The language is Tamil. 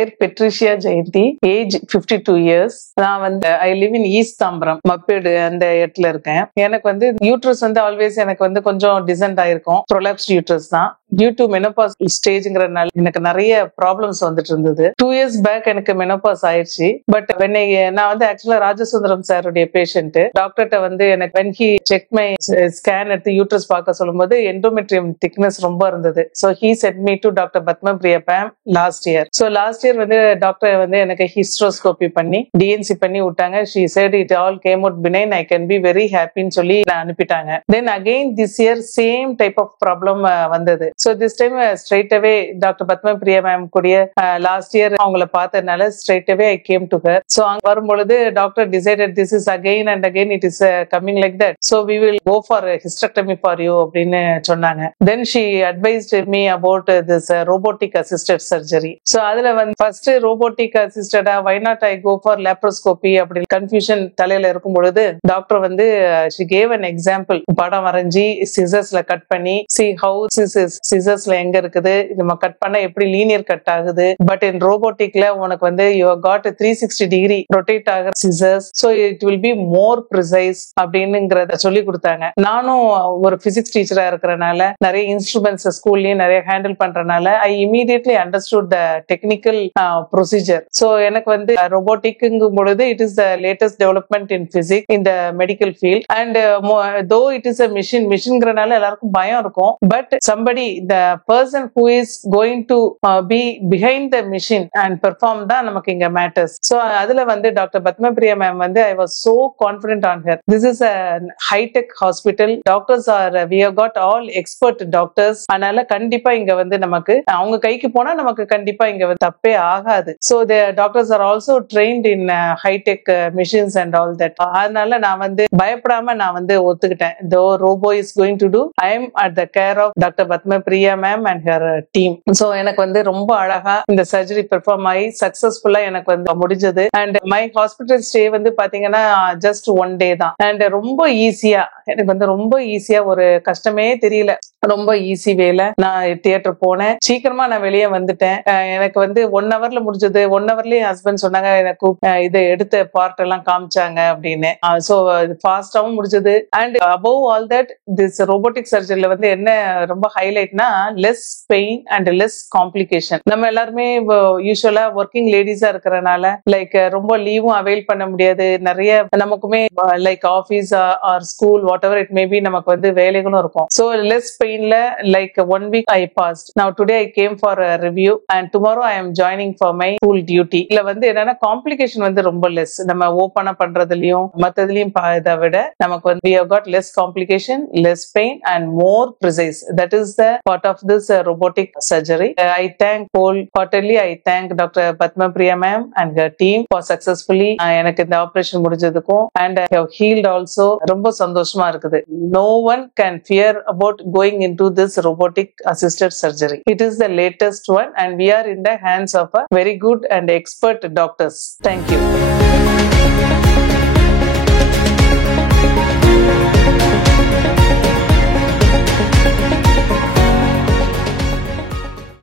பேர் பெட்ரிஷியா ஜெயந்தி, ஏஜ் 52 இயர்ஸ். நான் வந்து I live in East Tambaram, Mappedu அந்த இடத்துல இருக்கேன். எனக்கு வந்து யூட்ரஸ் வந்து ஆல்வேஸ் எனக்கு வந்து கொஞ்சம் டிசென்ட் ஆயிருக்கும். ப்ரொலாப்ஸ்ட் யூட்ரஸ் தான். டியூ டு மெனோபாஸ் ஸ்டேஜ்ங்கிறதுனால எனக்கு நிறைய ப்ராப்ளம்ஸ் வந்துட்டு இருந்தது. 2 இயர்ஸ் பேக் எனக்கு மெனோபாஸ் ஆயிடுச்சு. பட் நான் வந்து ஆக்சுவலா ராஜசுந்தரம் சாருடைய பேஷண்ட். டாக்டர்கிட்ட வந்து எனக்கு when he checked my scan எடுத்து யூட்ரஸ் பார்க்க சொல்லும்போது எண்டோமெட்ரியம் திக்னஸ் ரொம்ப இருந்தது. So he sent me to doctor Padmapriya ma'am last year. So last year வந்து டாக்டர் வந்து எனக்கு ஹிஸ்ட்ரோஸ்கோபி பண்ணி டிஎன்சி பண்ணி விட்டாங்க. she said it all came out benign, I can be very happy ன்னு சொல்லி அனுப்பிட்டாங்க. Then again this year same type of problem வந்தது. So this time straight away doctor Padmapriya ma'am கூடிய லாஸ்ட் இயர் அவங்கள பார்த்ததுனால straight away I came to her. So அங்க வரும்பொழுது doctor decided this is again and again it is coming like that, so we will go for hysterectomy for you அப்படின்னு சொன்னாங்க. Then she advised me about this robotic assisted surgery. So அதுல வந்து ஃபர்ஸ்ட் ரோபோட்டிக் அசிஸ்டடா why not I go for laparoscopy அப்படி கன்ஃபியூஷன் தலையில இருக்கும் பொழுது டாக்டர் வந்து ஷி கேவ் அன் எக்ஸாம்பிள். படம் வரைஞ்சி சிசர்ஸ்ல கட் பண்ணி சி ஹவு சிசர்ஸ்ல எங்க இருக்குது, நம்ம கட் பண்ண எப்படி லீனியர் கட் ஆகுது. பட் இன் ரோபோட்டிக்ல உனக்கு வந்து யூ காட் 360 டிகிரி ரொட்டேட் ஆகிற scissors, so it will be more precise அப்படின்னுங்கிறத சொல்லி கொடுத்தாங்க. நானும் ஒரு பிசிக்ஸ் டீச்சரா இருக்கிறனால நிறைய இன்ஸ்ட்ருமெண்ட்ஸ் ஸ்கூல்லயும் நிறைய ஹேண்டில் பண்றதுனால I immediately understood the technical procedure. So எனக்கு வந்து ரோபோட்டிக்ங்கும் பொழுது it is the latest development in physics in the medical field. And though it is a மிஷின்ங்கிறனால எல்லாருக்கும் பயம் இருக்கும். But somebody, the person who is going to be behind the machine and perform தான் நமக்கு இங்க matters. So அதுல வந்து டாக்டர் பத்மபிரியா மேம் வந்து I was so confident on her. This is a high tech hospital. Doctors are, we have got all expert doctors. அதனால கண்டிப்பா இங்க வந்து நமக்கு அவங்க கைக்கு போனா நமக்கு கண்டிப்பா இங்க வந்து தப்பே ஆகாது. So the doctors are also trained in high tech machines and all that. அதனால நான் வந்து பயப்படாம நான் வந்து ஒத்துக்கிட்டேன். Though robo is going to do, I am at the care of doctor Padmapriya ma'am and her team. So எனக்கு வந்து ரொம்ப அழகா இந்த சர்ஜரி பெர்ஃபார்ம் ஆகி சக்சஸ்ஃபுல்லா எனக்கு வந்து முடிஞ்சது. அண்ட் மை ஹாஸ்பிட்டல் ஸ்டே வந்து பாத்தீங்கன்னா ஜஸ்ட் 1 day தான். அண்ட் ரொம்ப ஈஸியா எனக்கு வந்து ரொம்ப ஈஸியா, ஒரு கஷ்டமே தெரியல, ரொம்ப ஈஸி வேலை. நான் தியேட்டர் போனேன், சீக்கிரமா நான் வெளியே வந்துட்டேன். எனக்கு வந்து 1 hourல முடிஞ்சது. 1 hourலயே ஹஸ்பண்ட் சொன்னாங்க எனக்கு இதை எடுத்த பார்ட் எல்லாம் காமிச்சாங்க அப்படின்னு. ஸோ ஃபாஸ்டாவும் முடிஞ்சது. And above all that this robotic சர்ஜரியில வந்து என்ன ரொம்ப ஹைலைட்னா less pain and less complication. நம்ம எல்லாருமே யூஸ்வலா ஒர்க்கிங் லேடிஸா இருக்கிறனால லைக் ரொம்ப லீவும் அவைல் பண்ண முடியாது. நிறைய நமக்குமே like office or school whatever it maybe நமக்கு வந்து வேலைகளும் இருக்கும். ஸோ லெஸ் பெயின்ல like 1 week I passed. Now today I came for a review and tomorrow I am joining for my full duty. இல்ல வந்து என்னன்னா காம்ப்ளிகேஷன் வந்து ரொம்ப லெஸ். நம்ம ஓப்பனா பண்றதுலயும் மத்ததுலயும் இதை விட நமக்கு வந்து we have got less complication, less pain and more precise. That is the part of this robotic surgery. I thank wholeheartedly. I thank Dr. Padmapriya ma'am and her team for successfully எனக்கு இந்த operation முடிஞ்சதுக்கும் and I have healed also. ரொம்ப சந்தோஷமா இருக்குது. No one can fear about going into this robotic assisted surgery. It is the latest one and we are in the hands of a very good and expert doctors. Thank you.